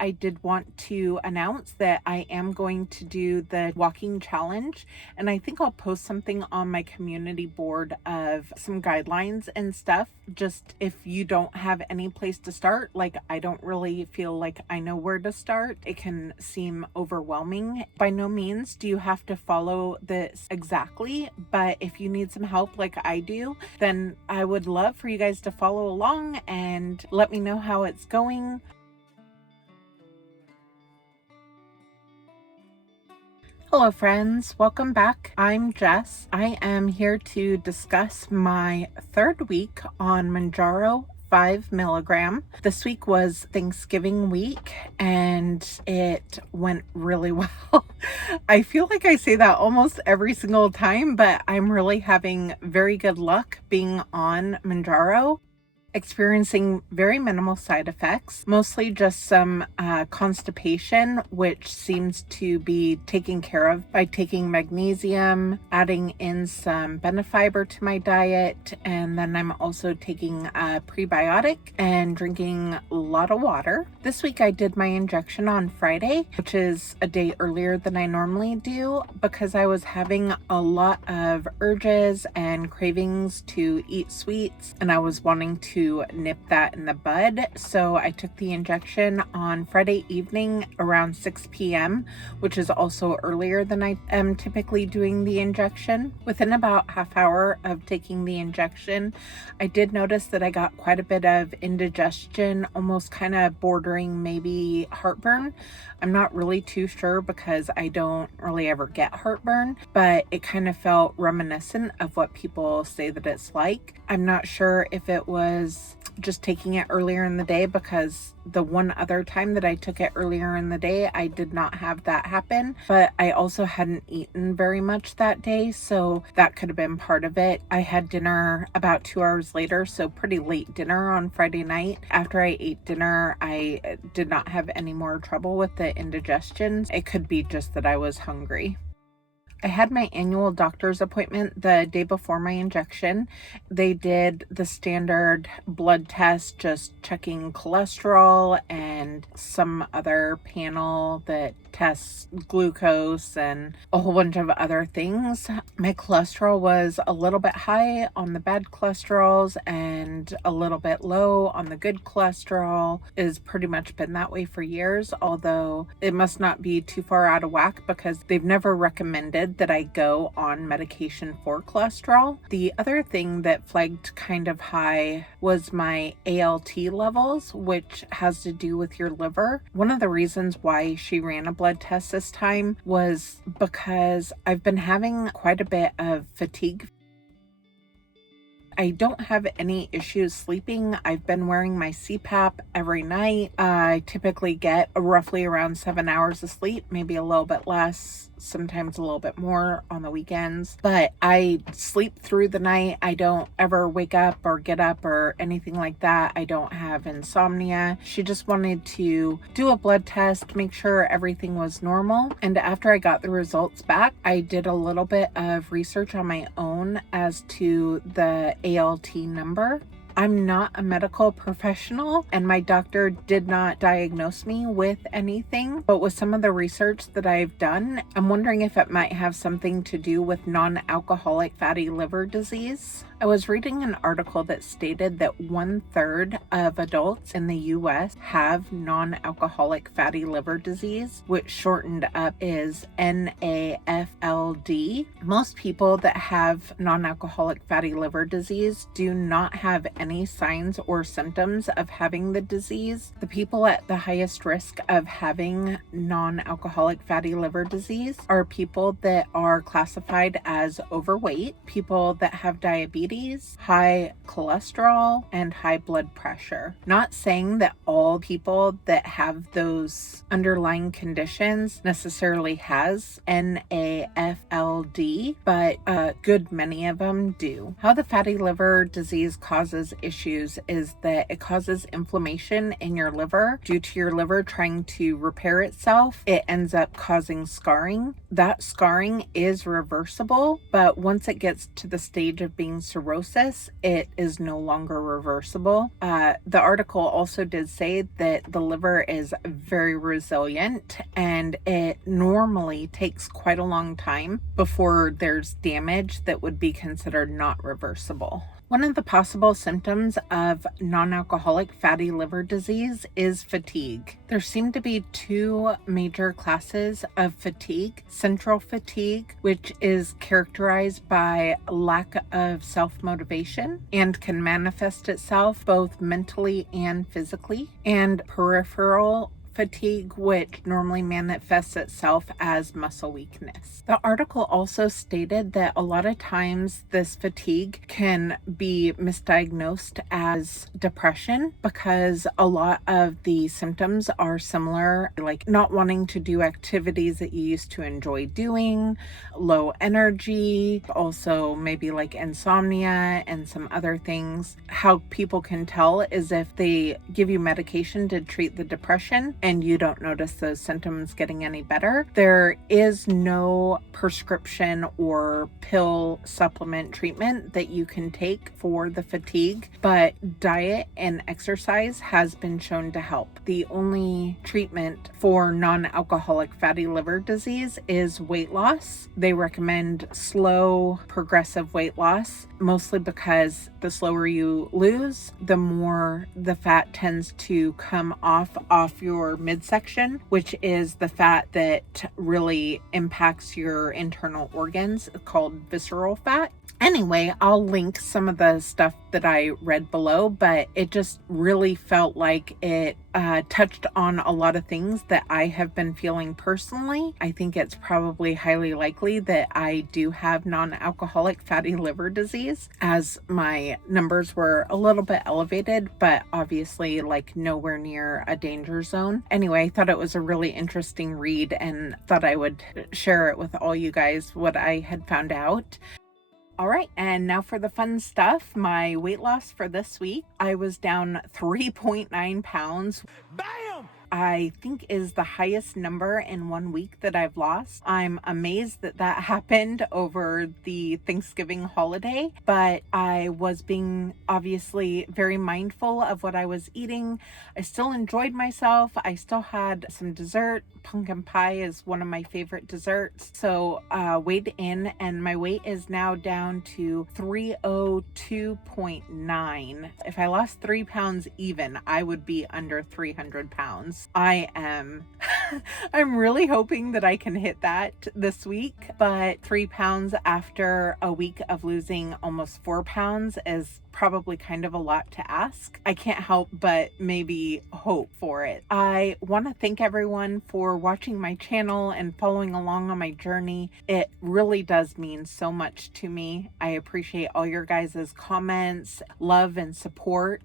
I did want to announce that I am going to do the walking challenge, and I think I'll post something on my community board of some guidelines and stuff. Just if you don't have any place to start, like I don't really feel like I know where to start, it can seem overwhelming. By no means do you have to follow this exactly, but if you need some help like I do, then I would love for you guys to follow along and let me know how it's going. Hello friends, welcome back. I'm Jess. I am here to discuss my third week on Mounjaro 5 milligram. This week was Thanksgiving week and it went really well. I feel like I say that almost every single time, but I'm really having very good luck being on Mounjaro. Experiencing very minimal side effects, mostly just some constipation, which seems to be taken care of by taking magnesium, adding in some benefiber to my diet, and then I'm also taking a prebiotic and drinking a lot of water. This week I did my injection on Friday, which is a day earlier than I normally do because I was having a lot of urges and cravings to eat sweets, and I was wanting to nip that in the bud. So I took the injection on Friday evening around 6 p.m., which is also earlier than I am typically doing the injection. Within about half hour of taking the injection, I did notice that I got quite a bit of indigestion, almost kind of bordering maybe heartburn. I'm not really too sure because I don't really ever get heartburn, but it kind of felt reminiscent of what people say that it's like. I'm not sure if it was just taking it earlier in the day, because the one other time that I took it earlier in the day, I did not have that happen, but I also hadn't eaten very much that day, so that could have been part of it. I had dinner about 2 hours later, so pretty late dinner on Friday night. After I ate dinner, I did not have any more trouble with the indigestion. It could be just that I was hungry. I had my annual doctor's appointment the day before my injection. They did the standard blood test, just checking cholesterol and some other panel that tests glucose and a whole bunch of other things. My cholesterol was a little bit high on the bad cholesterols and a little bit low on the good cholesterol. It's pretty much been that way for years, although it must not be too far out of whack because they've never recommended that I go on medication for cholesterol. The other thing that flagged kind of high was my ALT levels, which has to do with your liver. One of the reasons why she ran a blood test this time was because I've been having quite a bit of fatigue. I don't have any issues sleeping. I've been wearing my CPAP every night. I typically get roughly around 7 hours of sleep, maybe a little bit less, sometimes a little bit more on the weekends, but I sleep through the night. I don't ever wake up or get up or anything like that. I don't have insomnia. She just wanted to do a blood test, make sure everything was normal. And after I got the results back, I did a little bit of research on my own as to the ALT number. I'm not a medical professional and my doctor did not diagnose me with anything, but with some of the research that I've done, I'm wondering if it might have something to do with non-alcoholic fatty liver disease. I was reading an article that stated that 1/3 of adults in the US have non-alcoholic fatty liver disease, which shortened up is NAFLD. Most people that have non-alcoholic fatty liver disease do not have any signs or symptoms of having the disease. The people at the highest risk of having non-alcoholic fatty liver disease are people that are classified as overweight, people that have diabetes, high cholesterol, and high blood pressure. Not saying that all people that have those underlying conditions necessarily has NAFLD, but a good many of them do. How the fatty liver disease causes issues is that it causes inflammation in your liver. Due to your liver trying to repair itself, it ends up causing scarring. That scarring is reversible, but once it gets to the stage of being cirrhosis, it is no longer reversible. The article also did say that the liver is very resilient and it normally takes quite a long time before there's damage that would be considered not reversible. One of the possible symptoms of non-alcoholic fatty liver disease is fatigue. There seem to be two major classes of fatigue. Central fatigue, which is characterized by lack of self-motivation and can manifest itself both mentally and physically, and peripheral fatigue, which normally manifests itself as muscle weakness. The article also stated that a lot of times this fatigue can be misdiagnosed as depression because a lot of the symptoms are similar, like not wanting to do activities that you used to enjoy doing, low energy, also maybe like insomnia and some other things. How people can tell is if they give you medication to treat the depression and you don't notice those symptoms getting any better. There is no prescription or pill supplement treatment that you can take for the fatigue, but diet and exercise has been shown to help. The only treatment for non-alcoholic fatty liver disease is weight loss. They recommend slow, progressive weight loss, mostly because the slower you lose, the more the fat tends to come off your midsection, which is the fat that really impacts your internal organs, called visceral fat. Anyway, I'll link some of the stuff that I read below, but it just really felt like it touched on a lot of things that I have been feeling personally. I think it's probably highly likely that I do have non-alcoholic fatty liver disease, as my numbers were a little bit elevated, but obviously like nowhere near a danger zone. Anyway, I thought it was a really interesting read and thought I would share it with all you guys, what I had found out. All right, and now for the fun stuff. My weight loss for this week, I was down 3.9 pounds. Bam! I think is the highest number in 1 week that I've lost. I'm amazed that that happened over the Thanksgiving holiday, but I was being obviously very mindful of what I was eating. I still enjoyed myself. I still had some dessert. Pumpkin pie is one of my favorite desserts. So weighed in, and my weight is now down to 302.9. If I lost 3 pounds even, I would be under 300 pounds. I'm really hoping that I can hit that this week, but 3 pounds after a week of losing almost 4 pounds is probably kind of a lot to ask. I can't help but maybe hope for it. I want to thank everyone for watching my channel and following along on my journey. It really does mean so much to me. I appreciate all your guys' comments, love, and support.